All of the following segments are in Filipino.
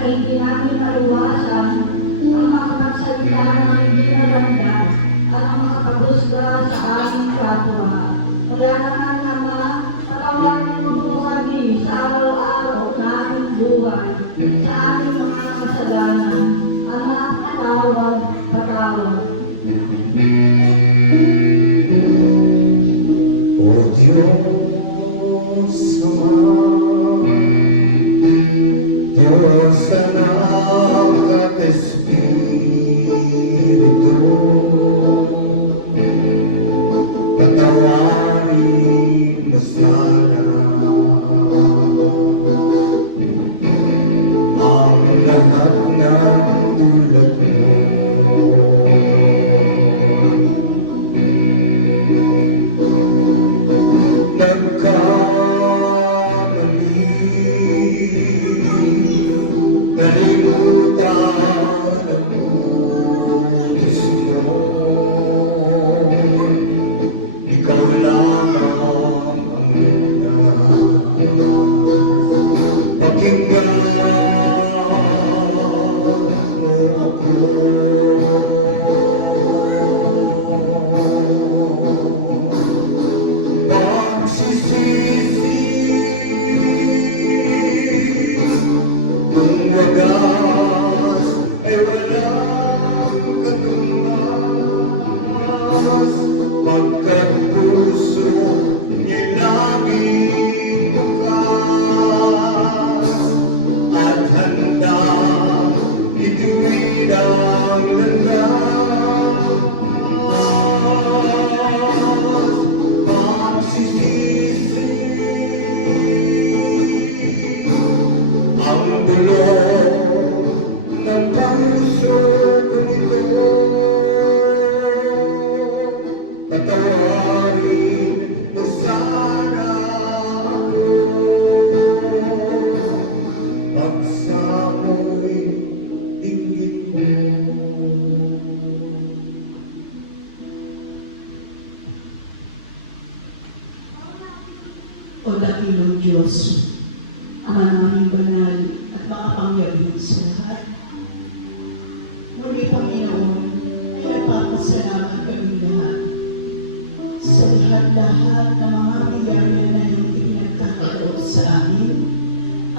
ay hindi namin maiwasan ang makapagsalita ng hindi maganda at ang makapagusga sa aming kapwa. Kaya naman naman, patawarin mo po kami sa araw-araw na aming buhay, sa aming mga kasalanan, Ama, patawad, patawad. O Diyos Ama, Diyos Anak at Espiritu, patawarin mo sana ang lahat ng tulad mo. O dakilang Diyos, Ama naming banal at makapangyarihan sa lahat. Muli, Panginoon, ay nagpapasalamat kami lahat sa lahat-lahat ng mga biyaya na iyong ipinagkakaroon sa amin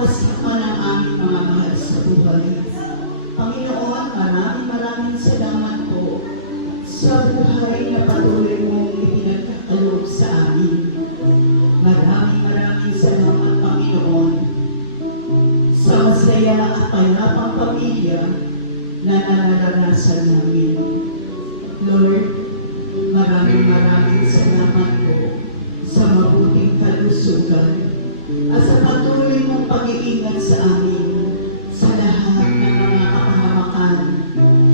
at sa ng aming mga mahal sa buhay. Panginoon, maraming salamat po sa buhay na patuloy mong ipinagkakaroon sa amin. Maraming salamat, Panginoon, sa masaya at payapang pamilya na nararanasan namin. Lord, maraming salamat po sa mabuting kalusugan at sa patuloy mong pag-iingat sa amin sa lahat ng mga kapahamakan,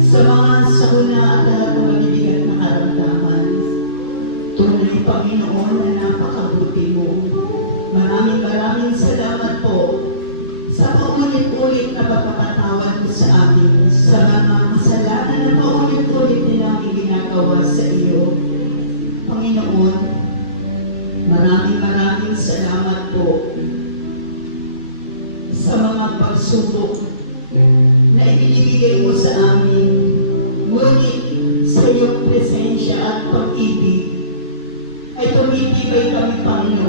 sa mga sakuna at lahat ng mabibigat na karamdaman. Tunay, Panginoon, na napakabuti mo. Maraming salamat po sa paulit-ulit na pagpapatawad mo sa amin sa mga kasalanan na paulit-ulit din namin ginagawa sa iyo. Panginoon, maraming salamat po sa mga pagsubok na ibinibigay mo sa amin. Ngunit sa iyong presensya at pag-ibig ay tumitibay kami, Panginoon.